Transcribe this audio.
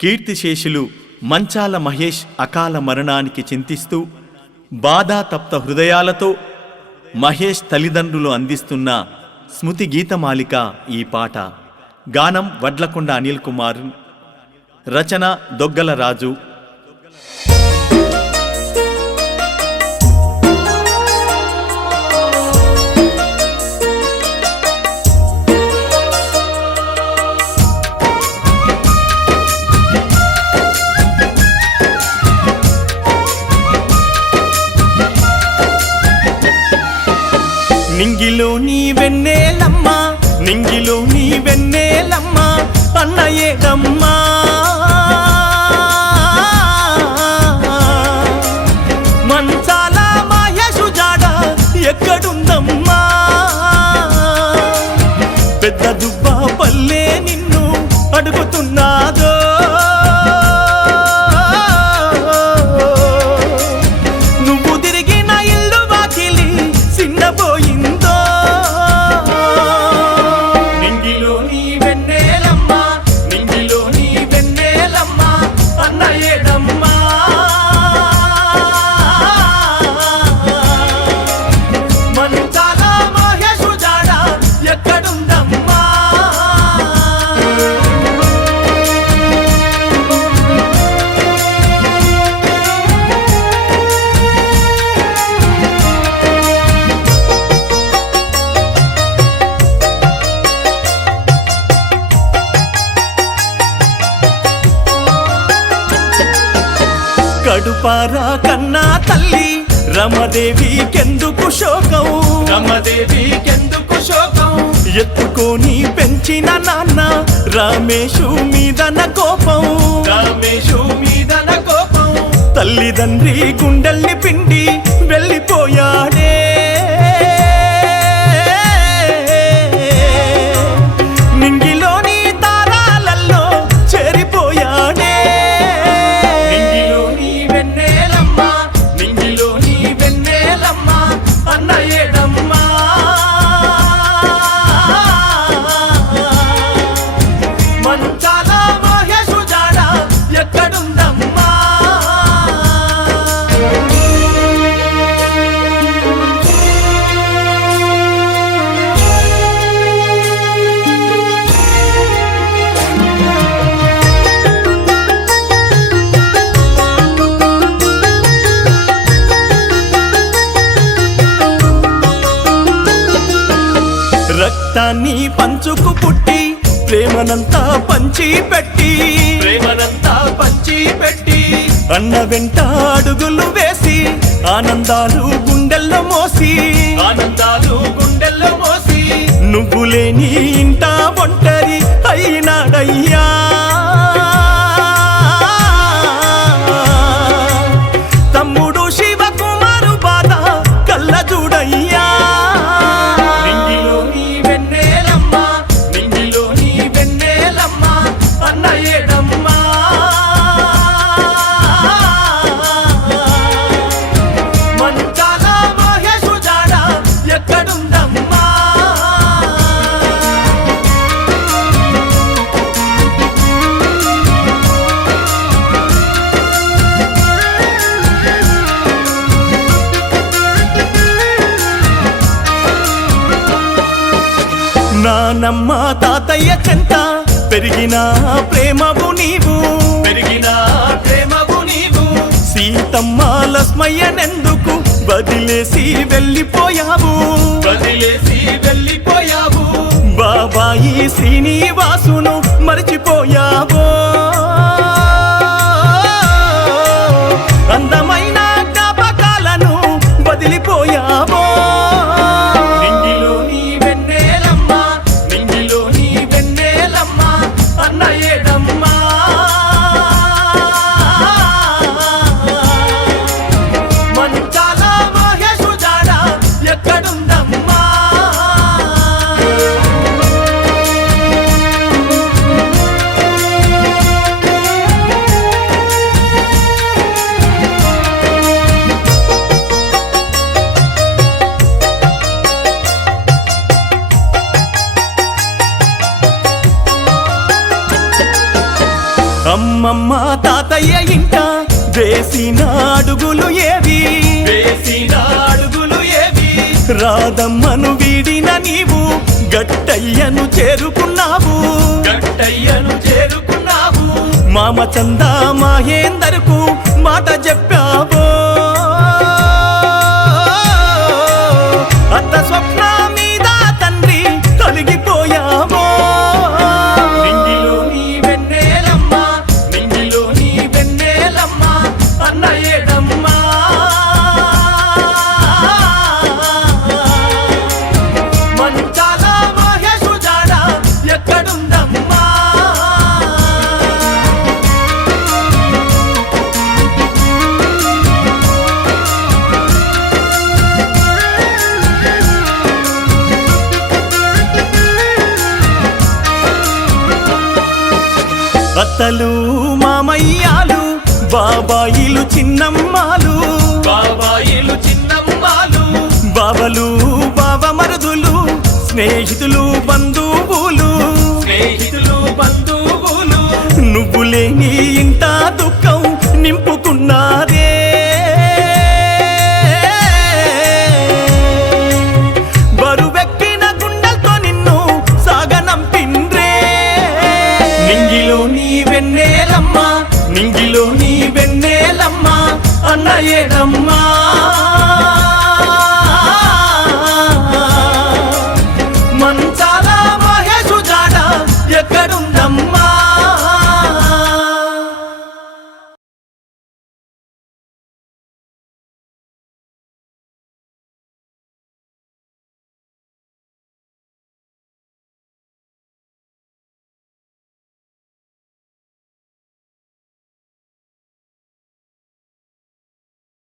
కీర్తిశేషులు మంచాల మహేష్ అకాల మరణానికి చింతిస్తూ బాధాతప్త హృదయాలతో మహేష్ తల్లిదండ్రులు అందిస్తున్న స్మృతి గీతమాలిక ఈ పాట. గానం వడ్లకొండ అనిల్ కుమార్, రచన దొగ్గల రాజు. నింగిలో నీ వెన్నెలమ్మ, నింగిలో నీ వెన్నెలమ్మ, అన్నయ్యేదమ్మా మంచాల మహేషు జాడ ఎక్కడుందమ్మా, పెద్ద దుబ్బ పల్లె నిన్ను అడుగుతున్నాదో, నువ్వు తిరిగిన ఇల్లు వాకిలి చిన్నపోయిందో. నింగిలో నీ వెన్నెలమ్మ, నింగిలో నీ వెన్నెలమ్మ, అన్నయ్యేదమ్మా మంచాల మహేషు జాడ ఎక్కడుందమ్మా. కడుపారా కన్నా తల్లి రమదేవికెందుకు శోకం, రమదేవికెందుకు శోకం, ఎత్తుకొని పెంచిన నాన్న రామేశు మీదన కోపం, రామేశు మీదన కోపం, తల్లిదండ్రి గుండెల్ని పిండి వెళ్ళిపోయాడే. నింగిలోని తారాలల్లో చేరిపోయాడే. నింగిలో నీ వెన్నెలమ్మ, నింగిలో నీ వెన్నెలమ్మ, అన్నయ్యేదమ్మా మంచాల మహేషు జాడ ఎక్కడుందమ్మా. రక్తాన్ని పంచుకు పుట్టి ప్రేమనంతా పంచి పెట్టి, ప్రేమనంతా పంచి పెట్టి, అన్న వెంట అడుగులు వేసి ఆనందాలు గుండెల్లో మోసి, ఆనందాలు గుండెల్లో మోసి, నువ్వు లేని ఇంట ఒంటరి అయినాడయ్యా. తమ్ముడు శివకుమారు బాధ కళ్ళ చూడయ్యా. నానమ్మ తాతయ్య చెంత పెరిగిన ప్రేమవు నీవు, పెరిగిన ప్రేమవు నీవు, సీతమ్మ లక్ష్మయ్యనెందుకు వదిలేసి వెళ్ళిపోయావు, వదిలేసి వెళ్ళిపోయావు, బాబాయి శ్రీనివాసును మరిచిపోయావు, అందమైన జ్ఞాపకాలను వదిలిపోయావు. అమ్మమ్మ తాతయ్య ఇంట వేసిన అడుగులు ఏవి వేసిన అడుగులు ఏవి రాధమ్మను వీడిన నీవు గట్టయ్యను చేరుకున్నావు గట్టయ్యను చేరుకున్నావు మామ చందా మహేందర్కు మాట చెప్పావో అత్త స్వప్న మీద తండ్రి తొలగిపోయావో నింగిలోని వెన్నెలమ్మ నింగిలోని వెన్నెలమ్మ అన్నయ్యడమ్మా మంచాల మహేషు జాడ ఎక్కడుందమ్మా అత్తలు మామయ్యాలు బాబాయిలు చిన్నమ్మాలు బాబాయిలు చిన్నమ్మాలు బావలు బావమరుదులు స్నేహితులు బంధువులు స్నేహితులు బంధువులు నువ్వు లేని ఇంత దుఃఖం నింపుకున్నారే బరువెక్కిన గుండెలతో నిన్ను సాగనంపిండ్రే నింగిలోని వెన్నెలమ్మ నింగిలోని వెన్నెలమ్మ అన్నయ్యడమ్మా